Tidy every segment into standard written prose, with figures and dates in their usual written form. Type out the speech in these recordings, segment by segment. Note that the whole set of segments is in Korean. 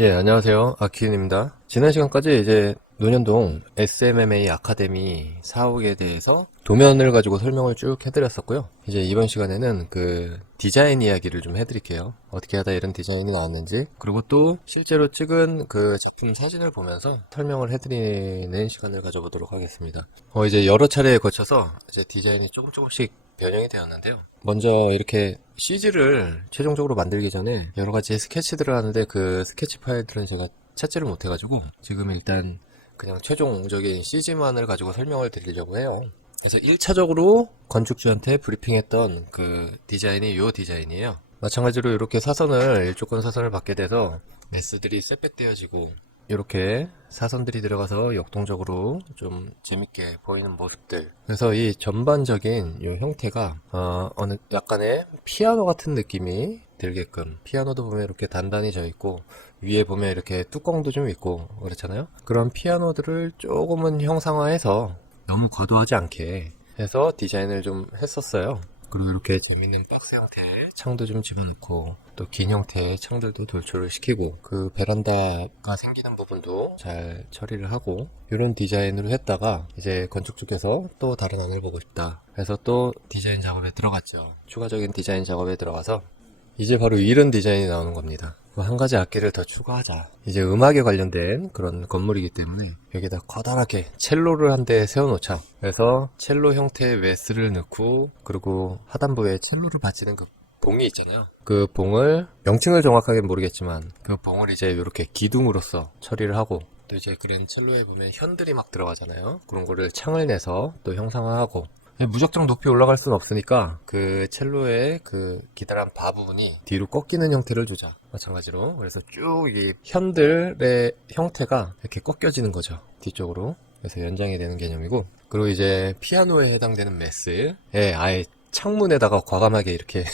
예, 안녕하세요. 아키윤입니다. 지난 시간까지 이제 논현동 SMMA 아카데미 사옥에 대해서 도면을 가지고 설명을 쭉 해드렸었고요. 이제 이번 시간에는 그 디자인 이야기를 좀 해드릴게요. 어떻게 하다 이런 디자인이 나왔는지, 그리고 또 실제로 찍은 그 작품 사진을 보면서 설명을 해드리는 시간을 가져보도록 하겠습니다. 이제 여러 차례에 거쳐서 이제 디자인이 조금씩 변형이 되었는데요. 먼저 이렇게 CG를 최종적으로 만들기 전에 여러 가지 스케치들을 하는데 그 스케치 파일들은 제가 찾지를 못해가지고 지금 일단 그냥 최종적인 CG만을 가지고 설명을 드리려고 해요. 그래서 1차적으로 건축주한테 브리핑했던 그 디자인이 이 디자인이에요. 마찬가지로 이렇게 사선을 일조권 사선을 받게 돼서 메스들이 셋백되어지고 이렇게 사선들이 들어가서 역동적으로 좀 재밌게 보이는 모습들. 그래서 이 전반적인 이 형태가 어느 약간의 피아노 같은 느낌이 들게끔, 피아노도 보면 이렇게 단단히 져 있고 위에 보면 이렇게 뚜껑도 좀 있고 그렇잖아요. 그런 피아노들을 조금은 형상화해서 너무 과도하지 않게 해서 디자인을 좀 했었어요. 그리고 이렇게 재밌는 박스 형태의 창도 좀 집어넣고 또 긴 형태의 창들도 돌출을 시키고 그 베란다가 생기는 부분도 잘 처리를 하고 이런 디자인으로 했다가 이제 건축 쪽에서 또 다른 안을 보고 싶다 해서 또 디자인 작업에 들어갔죠. 추가적인 디자인 작업에 들어가서 이제 바로 이런 디자인이 나오는 겁니다. 한 가지 악기를 더 추가하자. 이제 음악에 관련된 그런 건물이기 때문에 여기다 커다랗게 첼로를 한 대 세워놓자. 그래서 첼로 형태의 웨스를 넣고, 그리고 하단부에 첼로를 받치는 그 봉이 있잖아요. 그 봉을 명칭을 정확하게 모르겠지만 그 봉을 이제 이렇게 기둥으로서 처리를 하고, 또 이제 그런 첼로에 보면 현들이 막 들어가잖아요. 그런 거를 창을 내서 또 형상화하고, 무작정 높이 올라갈 수는 없으니까 그 첼로의 그 기다란 바 부분이 뒤로 꺾이는 형태를 주자. 마찬가지로. 그래서 쭉 이 현들의 형태가 이렇게 꺾여지는 거죠. 뒤쪽으로. 그래서 연장이 되는 개념이고. 그리고 이제 피아노에 해당되는 메스에 아예 창문에다가 과감하게 이렇게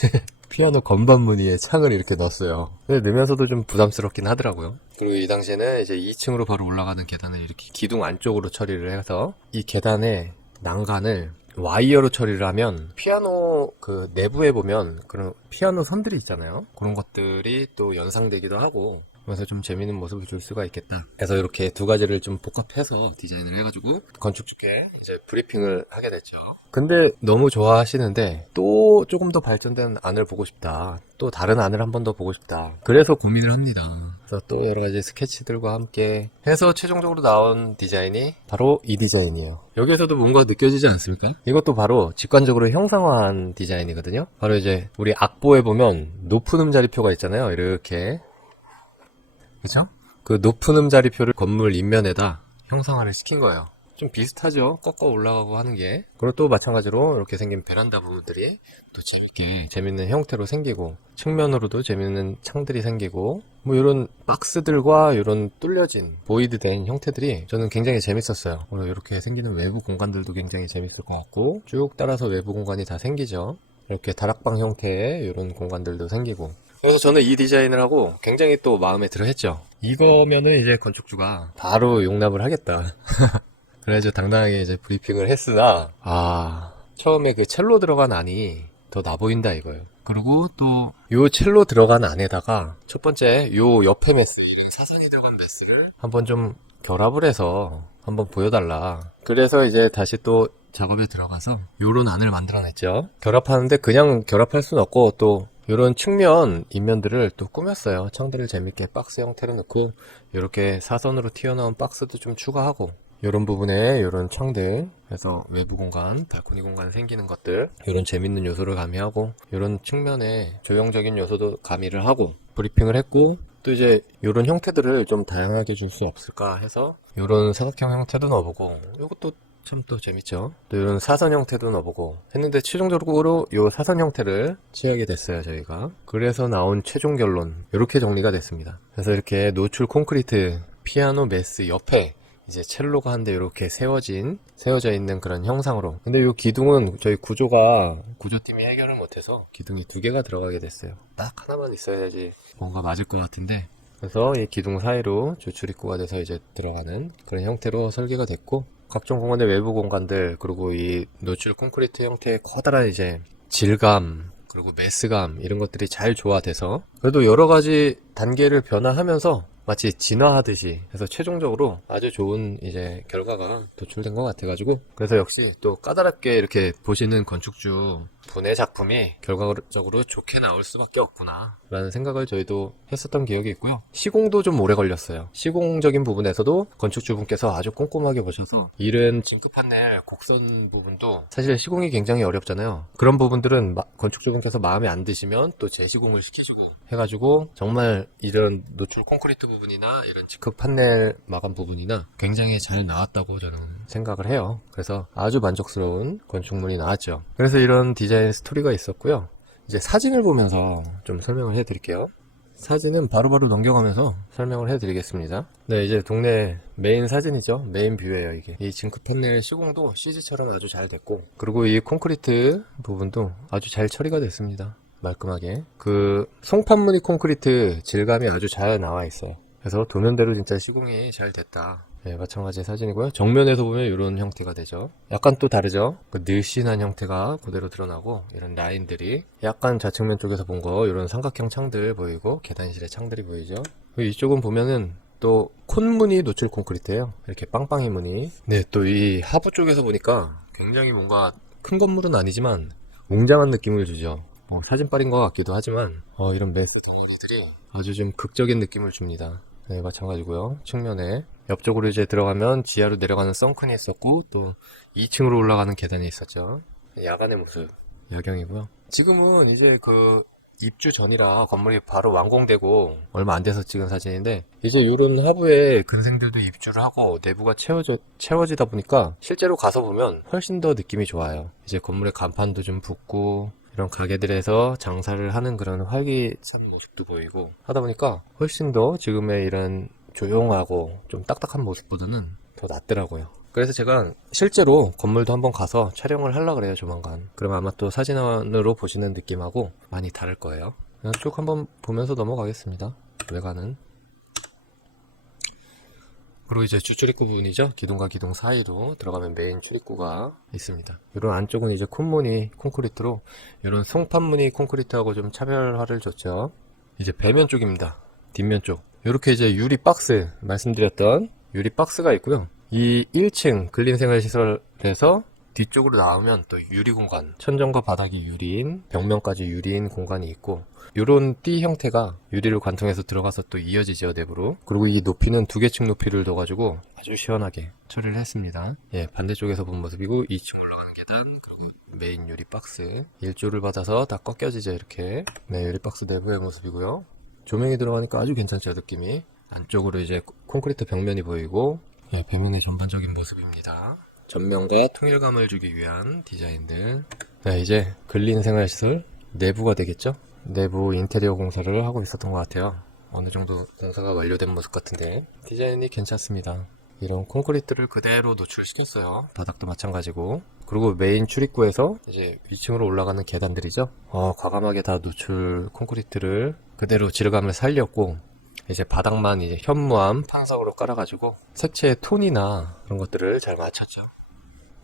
피아노 건반 무늬에 창을 이렇게 넣었어요. 넣으면서도 좀 부담스럽긴 하더라고요. 그리고 이 당시에는 이제 2층으로 바로 올라가는 계단을 이렇게 기둥 안쪽으로 처리를 해서 이 계단의 난간을 와이어로 처리를 하면 피아노 그 내부에 보면 그런 피아노 선들이 있잖아요. 그런 것들이 또 연상되기도 하고 그래서 좀 재밌는 모습을 줄 수가 있겠다. 그래서 이렇게 두 가지를 좀 복합해서 디자인을 해가지고 건축주께 이제 브리핑을 하게 됐죠. 근데 너무 좋아하시는데 또 조금 더 발전된 안을 보고 싶다. 또 다른 안을 한 번 더 보고 싶다. 그래서 고민을 합니다. 그래서 또 여러 가지 스케치들과 함께 해서 최종적으로 나온 디자인이 바로 이 디자인이에요. 여기에서도 뭔가 느껴지지 않습니까? 이것도 바로 직관적으로 형상화한 디자인이거든요. 바로 이제 우리 악보에 보면 높은 음자리표가 있잖아요. 이렇게. 그죠? 그 높은 음자리표를 건물 인면에다 형상화를 시킨 거예요. 좀 비슷하죠? 꺾어 올라가고 하는 게. 그리고 또 마찬가지로 이렇게 생긴 베란다 부분들이 또 재밌게, 재밌는 형태로 생기고, 측면으로도 재밌는 창들이 생기고, 뭐 이런 박스들과 이런 뚫려진, 보이드된 형태들이 저는 굉장히 재밌었어요. 그리고 이렇게 생기는 외부 공간들도 굉장히 재밌을 것 같고, 쭉 따라서 외부 공간이 다 생기죠. 이렇게 다락방 형태의 이런 공간들도 생기고. 그래서 저는 이 디자인을 하고 굉장히 또 마음에 들어 했죠. 이거면은 이제 건축주가 바로 용납을 하겠다. 그래서 당당하게 이제 브리핑을 했으나, 처음에 그 첼로 들어간 안이 더 나 보인다 이거예요. 그리고 또, 요 첼로 들어간 안에다가, 첫 번째, 요 옆에 메스, 이런 사선이 들어간 메스를 한번 좀 결합을 해서 한번 보여달라. 그래서 이제 다시 또 작업에 들어가서 요런 안을 만들어냈죠. 결합하는데 그냥 결합할 수는 없고, 또, 요런 측면 인면들을 또 꾸몄어요. 창들을 재밌게 박스 형태로 넣고, 이렇게 사선으로 튀어나온 박스도 좀 추가하고, 이런 부분에 이런 창들 해서 외부 공간, 발코니 공간 생기는 것들 이런 재밌는 요소를 가미하고 이런 측면에 조형적인 요소도 가미를 하고 브리핑을 했고 또 이제 이런 형태들을 좀 다양하게 줄 수 없을까 해서 이런 사각형 형태도 넣어보고 이것도 참 또 재밌죠. 또 이런 사선 형태도 넣어보고 했는데 최종적으로 이 사선 형태를 취하게 됐어요 저희가. 그래서 나온 최종 결론 이렇게 정리가 됐습니다. 그래서 이렇게 노출 콘크리트 피아노 메스 옆에 이제 첼로가 한 대 이렇게 세워져 있는 그런 형상으로. 근데 이 기둥은 저희 구조팀이 해결을 못해서 기둥이 두 개가 들어가게 됐어요. 딱 하나만 있어야지 뭔가 맞을 것 같은데. 그래서 이 기둥 사이로 조출 입구가 돼서 이제 들어가는 그런 형태로 설계가 됐고, 각종 공간의 외부 공간들, 그리고 이 노출 콘크리트 형태의 커다란 이제 질감, 그리고 메스감, 이런 것들이 잘 조화돼서, 그래도 여러 가지 단계를 변화하면서 마치 진화하듯이 해서 최종적으로 아주 좋은 이제 결과가 도출된 것 같아가지고, 그래서 역시 또 까다롭게 이렇게 보시는 건축주 분의 작품이 결과적으로 좋게 나올 수밖에 없구나 라는 생각을 저희도 했었던 기억이 있고요. 시공도 좀 오래 걸렸어요. 시공적인 부분에서도 건축주분께서 아주 꼼꼼하게 보셔서 이른 징크 판넬 곡선 부분도 사실 시공이 굉장히 어렵잖아요. 그런 부분들은 건축주분께서 마음에 안 드시면 또 재시공을 시키시고 해가지고 정말 이런 노출 콘크리트 부분이나 이런 징크 판넬 마감 부분이나 굉장히 잘 나왔다고 저는 생각을 해요. 그래서 아주 만족스러운 건축물이 나왔죠. 그래서 이런 디자인 스토리가 있었고요. 이제 사진을 보면서 좀 설명을 해드릴게요. 사진은 바로바로 넘겨가면서 설명을 해드리겠습니다. 네, 이제 동네 메인 사진이죠. 메인 뷰예요, 이게. 이 징크 판넬 시공도 CG처럼 아주 잘 됐고, 그리고 이 콘크리트 부분도 아주 잘 처리가 됐습니다. 말끔하게. 그 송판무늬 콘크리트 질감이 아주 잘 나와 있어요. 그래서 도는 대로 진짜 시공이 잘 됐다. 네, 마찬가지 사진이고요. 정면에서 보면 이런 형태가 되죠. 약간 또 다르죠. 그 늘씬한 형태가 그대로 드러나고, 이런 라인들이 약간 좌측면 쪽에서 본 거 이런 삼각형 창들 보이고, 계단실의 창들이 보이죠. 이쪽은 보면은 또 콘무늬 노출 콘크리트예요. 이렇게 빵빵이 무늬. 네, 또 이 하부 쪽에서 보니까 굉장히 뭔가 큰 건물은 아니지만 웅장한 느낌을 주죠. 사진빨인 것 같기도 하지만 이런 메스 덩어리들이 아주 좀 극적인 느낌을 줍니다. 네, 마찬가지고요. 측면에 옆쪽으로 이제 들어가면 지하로 내려가는 썬큰이 있었고, 또 2층으로 올라가는 계단이 있었죠. 야간의 모습, 야경이고요. 지금은 이제 그 입주 전이라 건물이 바로 완공되고 얼마 안 돼서 찍은 사진인데, 이제 이런 하부에 근생들도 입주를 하고 내부가 채워지다 보니까 실제로 가서 보면 훨씬 더 느낌이 좋아요. 이제 건물의 간판도 좀 붙고, 이런 가게들에서 장사를 하는 그런 활기찬 모습도 보이고 하다 보니까 훨씬 더 지금의 이런 조용하고 좀 딱딱한 모습보다는 더 낫더라고요. 그래서 제가 실제로 건물도 한번 가서 촬영을 하려고 그래요, 조만간. 그러면 아마 또 사진으로 보시는 느낌하고 많이 다를 거예요. 그냥 쭉 한번 보면서 넘어가겠습니다. 외관은. 그리고 이제 주출입구 부분이죠. 기둥과 기둥 사이로 들어가면 메인 출입구가 있습니다. 이런 안쪽은 이제 콘무늬 콘크리트로 이런 송판무늬 콘크리트하고 좀 차별화를 줬죠. 이제 배면 쪽입니다. 뒷면 쪽. 이렇게 이제 유리 박스, 말씀드렸던 유리 박스가 있고요. 이 1층 근린생활시설에서 뒤쪽으로 나오면 또 유리 공간, 천정과 바닥이 유리인, 벽면까지 유리인 공간이 있고, 요런 띠 형태가 유리를 관통해서 들어가서 또 이어지죠, 내부로. 그리고 이 높이는 2개 층 높이를 둬가지고 아주 시원하게 처리를 했습니다. 예, 반대쪽에서 본 모습이고, 2층 올라가는 계단, 그리고 메인 유리 박스. 일조를 받아서 다 꺾여지죠, 이렇게. 네, 유리 박스 내부의 모습이고요. 조명이 들어가니까 아주 괜찮죠, 느낌이. 안쪽으로 이제 콘크리트 벽면이 보이고, 예, 배면의 전반적인 모습입니다. 전면과 통일감을 주기 위한 디자인들. 네, 이제 근린생활시설 내부가 되겠죠? 내부 인테리어 공사를 하고 있었던 것 같아요. 어느 정도 공사가 완료된 모습 같은데 디자인이 괜찮습니다. 이런 콘크리트를 그대로 노출시켰어요. 바닥도 마찬가지고. 그리고 메인 출입구에서 이제 위층으로 올라가는 계단들이죠. 과감하게 다 노출 콘크리트를 그대로 질감을 살렸고, 이제 바닥만 이제 현무암 판석으로 깔아가지고 색채의 톤이나 그런 것들을 잘 맞췄죠.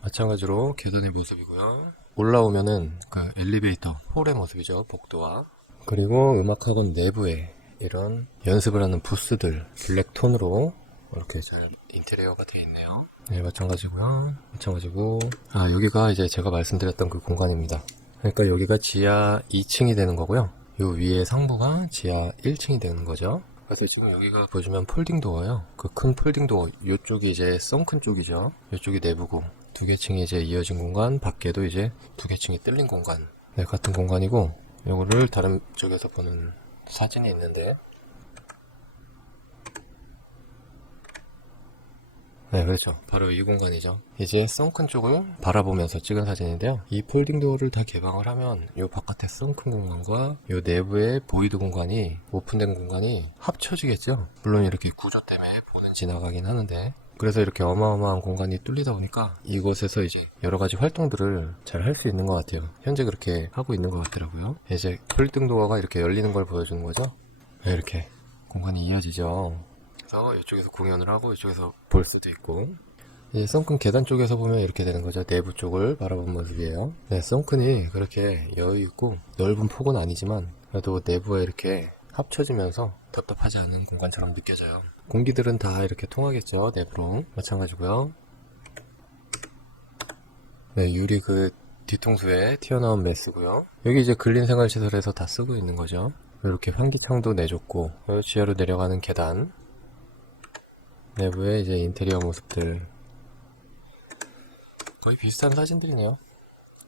마찬가지로 계단의 모습이고요. 올라오면은 그 엘리베이터 홀의 모습이죠. 복도와. 그리고 음악학원 내부에 이런 연습을 하는 부스들 블랙톤으로 이렇게 잘 인테리어가 되어 있네요. 네, 마찬가지고요. 마찬가지고 여기가 이제 제가 말씀드렸던 그 공간입니다. 그러니까 여기가 지하 2층이 되는 거고요. 요 위에 상부가 지하 1층이 되는 거죠. 그래서 지금 여기가 보시면 폴딩 도어예요. 그 큰 폴딩 도어, 요쪽이 이제 썬큰 쪽이죠. 요쪽이 내부고, 2개 층이 이제 이어진 공간, 밖에도 이제 2개 층이 뚫린 공간. 네, 같은 공간이고, 요거를 다른 쪽에서 보는 사진이 있는데, 네, 그렇죠. 바로 이 공간이죠. 이제 썬큰 쪽을 바라보면서 찍은 사진인데요. 이 폴딩 도어를 다 개방을 하면 이 바깥의 썬큰 공간과 이 내부의 보이드 공간이, 오픈된 공간이 합쳐지겠죠. 물론 이렇게 구조 때문에 보는 지나가긴 하는데, 그래서 이렇게 어마어마한 공간이 뚫리다 보니까 이곳에서 이제 여러 가지 활동들을 잘 할 수 있는 것 같아요. 현재 그렇게 하고 있는 것 같더라고요. 이제 폴딩 도어가 이렇게 열리는 걸 보여주는 거죠. 네, 이렇게 공간이 이어지죠. 이쪽에서 공연을 하고 이쪽에서 볼 수도 있고, 이 썬큰 계단 쪽에서 보면 이렇게 되는 거죠. 내부 쪽을 바라본 모습이에요. 네, 썬큰이 그렇게 여유 있고 넓은 폭은 아니지만 그래도 내부에 이렇게 합쳐지면서 답답하지 않은 공간처럼 느껴져요. 공기들은 다 이렇게 통하겠죠. 내부로. 마찬가지고요. 네, 유리 그 뒤통수에 튀어나온 메스고요. 여기 이제 근린생활시설에서 다 쓰고 있는 거죠. 이렇게 환기창도 내줬고, 지하로 내려가는 계단, 내부에 이제 인테리어 모습들 거의 비슷한 사진들이네요.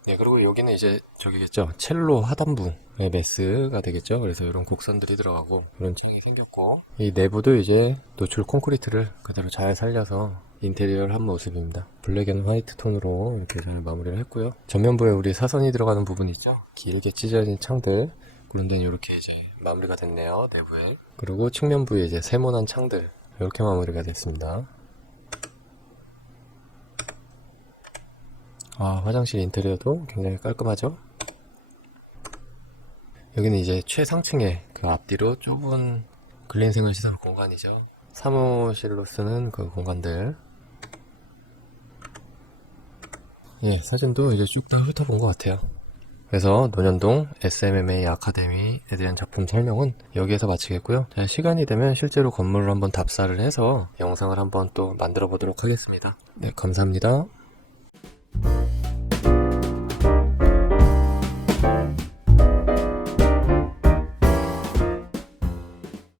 네, 그리고 여기는 이제 저기겠죠. 첼로 하단부의 메스가 되겠죠. 그래서 이런 곡선들이 들어가고 이런 층이 생겼고, 이 내부도 이제 노출 콘크리트를 그대로 잘 살려서 인테리어를 한 모습입니다. 블랙 앤 화이트 톤으로 이렇게 잘 마무리를 했고요. 전면부에 우리 사선이 들어가는 부분 있죠. 길게 찢어진 창들, 그런 데는 이렇게 이제 마무리가 됐네요. 내부에. 그리고 측면부에 이제 세모난 창들 이렇게 마무리가 됐습니다. 화장실 인테리어도 굉장히 깔끔하죠? 여기는 이제 최상층의 그 앞뒤로 좁은 근린생활시설 공간이죠. 사무실로 쓰는 그 공간들. 예, 사진도 이제 쭉 다 훑어본 것 같아요. 그래서 논현동 SMMA 아카데미에 대한 작품 설명은 여기에서 마치겠고요. 자, 시간이 되면 실제로 건물을 한번 답사를 해서 영상을 한번 또 만들어 보도록 하겠습니다. 네, 감사합니다.